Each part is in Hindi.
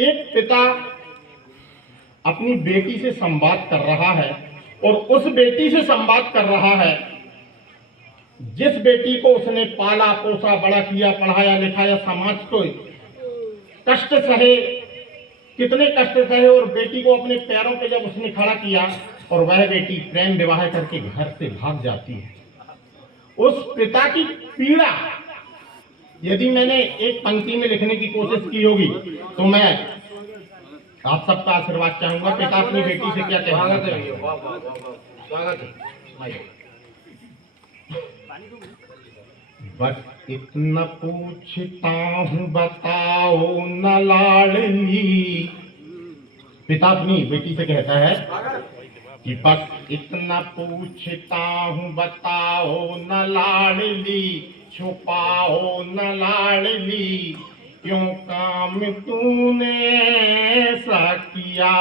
एक पिता अपनी बेटी से संवाद कर रहा है और उस बेटी से संवाद कर रहा है जिस बेटी को उसने पाला पोसा बड़ा किया पढ़ाया लिखाया, समाज को कष्ट सहे, कितने कष्ट सहे, और बेटी को अपने पैरों पे जब उसने खड़ा किया और वह बेटी प्रेम विवाह करके घर से भाग जाती है। उस पिता की पीड़ा यदि मैंने एक पंक्ति में लिखने की कोशिश की होगी तो मैं आप सबका आशीर्वाद चाहूंगा। पिता अपनी बेटी से क्या कहना चाहिए? बस इतना पूछता हूँ बताओ न लाडली। पिता अपनी बेटी से कहता है कि बस इतना पूछता हूँ बताओ न लाडली, छुपाओ न लाडली, क्यों काम तूने ऐसा किया,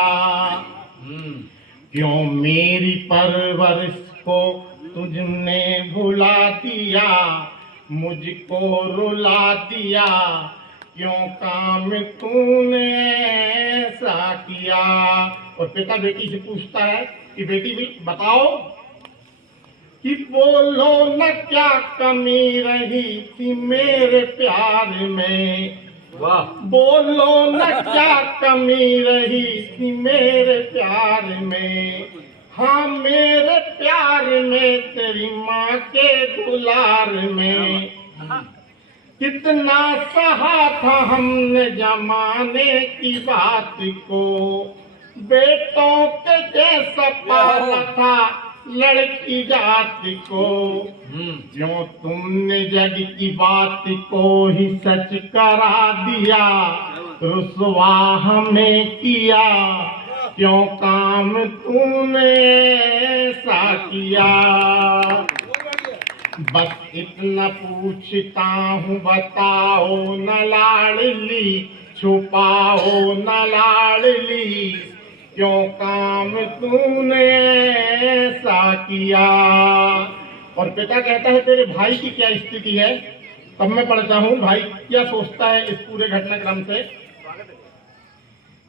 क्यों मेरी परवरिश को तुझने भुला दिया, मुझको रुला दिया, क्यों काम तूने ऐसा किया। और पिता बेटी से पूछता है कि बेटी भी बताओ कि बोलो न क्या कमी रही थी मेरे प्यार में, बोलो न क्या कमी रही थी मेरे प्यार में, हाँ मेरे प्यार में तेरी माँ के दुलार में, कितना सहा था हमने जमाने की बात को, बेटों के जैसा पाला था लड़की जात को, क्यों तुमने जग की बात को ही सच करा दिया, रुसवा हमें किया, क्यों काम तूने ऐसा किया। बस इतना पूछता हूँ बताओ न लाडली, छुपाओ न लाडली, क्यों काम तूने ऐसा किया। और पिता कहता है तेरे भाई की क्या स्थिति है? तब मैं पढ़ता हूँ भाई क्या सोचता है इस पूरे घटनाक्रम से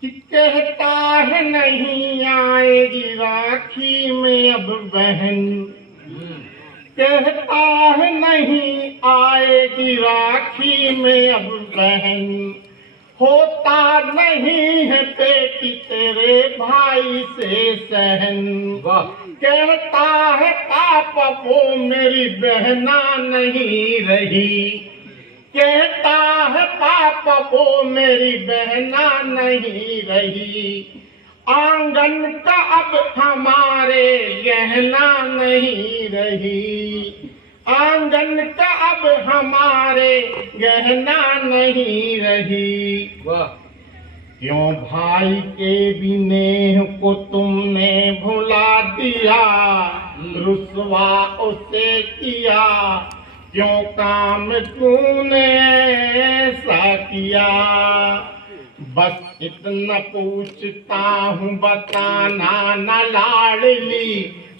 कि कहता है नहीं आएगी राखी में अब बहन, कहता है नहीं आएगी राखी में अब बहन, होता नहीं है बेटी तेरे भाई से सहन, कहता है पापा वो मेरी बहना नहीं रही, कहता है पापा वो मेरी बहना नहीं रही, आंगन का अब हमारे गहना नहीं रही, आंगन का अब हमारे गहना नहीं रही, क्यों भाई के भी नेह को तुमने भुला दिया, रुसवा उसे किया, क्यों काम तूने ऐसा किया। बस इतना पूछता हूँ बताना न लाडली,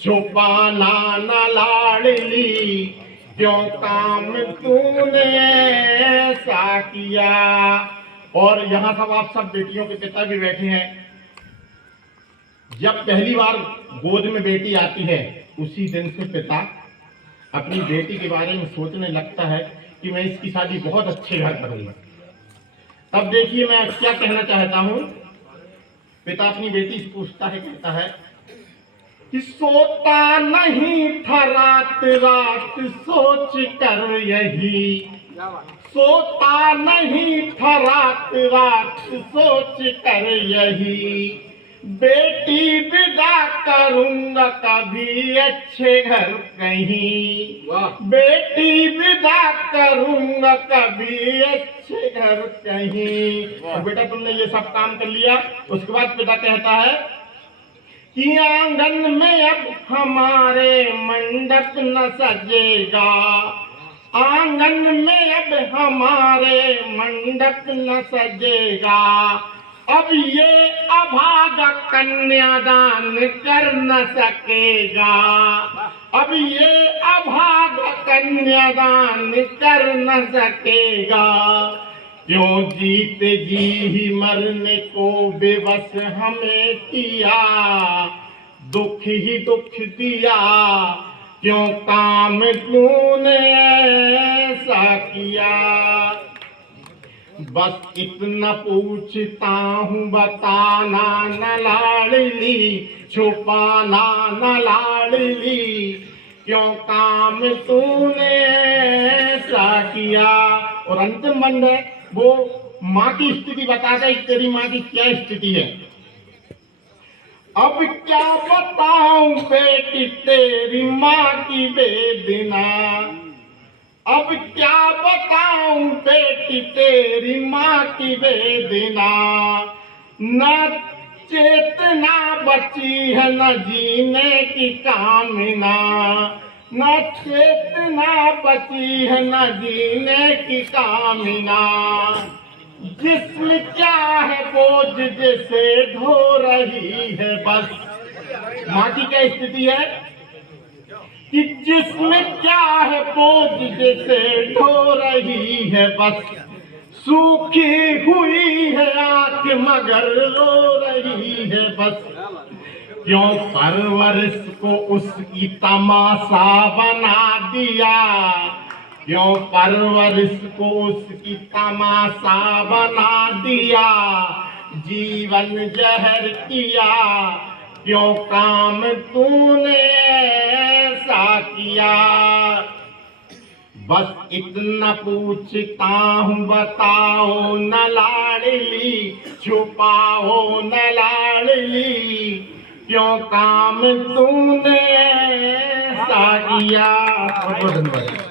छुपाना न लाडली, क्यों काम तूने ऐसा किया। और यहाँ सब आप सब बेटियों के पिता भी बैठे हैं। जब पहली बार गोद में बेटी आती है उसी दिन से पिता अपनी बेटी के बारे में सोचने लगता है कि मैं इसकी शादी बहुत अच्छे घर करूंगा। तब देखिए मैं क्या कहना चाहता हूं। पिता अपनी बेटी से पूछता है, कहता है कि सोता नहीं था रात रात सोच कर यही, सोता नहीं था रात रात सोच कर यही, बेटी विदा करूंगा कभी अच्छे घर कहीं, बेटी विदा करूंगा कभी अच्छे घर कहीं। तो बेटा तुमने ये सब काम कर लिया। उसके बाद पिता कहता है कि आंगन में अब हमारे मंडप न सजेगा, आंगन में अब हमारे मंडप न सजेगा, अब ये अभागा कन्यादान कर न सकेगा, अब ये अभागा कन्यादान कर न सकेगा, क्यों जीते जी ही मरने को बेबस हमें किया, दुख ही दुख दिया, क्यों काम तूने ऐसा किया। बस इतना पूछता हूँ बताना न लाडली, छुपाना न लाडली, क्यों काम तूने ऐसा किया। और अंतिम बंद है, वो माँ की स्थिति बताता है तेरी माँ की क्या स्थिति है। अब क्या बताऊं बेटी तेरी माँ की वेदना, अब क्या बताऊं बेटी तेरी माँ की वेदना। न चेतना बची है न जीने की कामना, न चेतना बची है न जीने की कामना। जिस्म क्या है बोझ जैसे ढो रही है बस। माँ की क्या स्थिति है कि जिस्म क्या है बोझ जैसे ढो रही है बस। सूखी हुई है आंख मगर रो रही है बस। क्यों परवरिश को उसकी तमाशा बना दिया, क्यों परवरिश को उसकी तमाशा बना दिया। जीवन जहर किया, क्यों काम तूने ऐसा किया। बस इतना पूछता हूँ बताओ न लाडली, छुपाओ न लाडली, क्यों काम तूने ऐसा किया। बहुत धन्यवाद।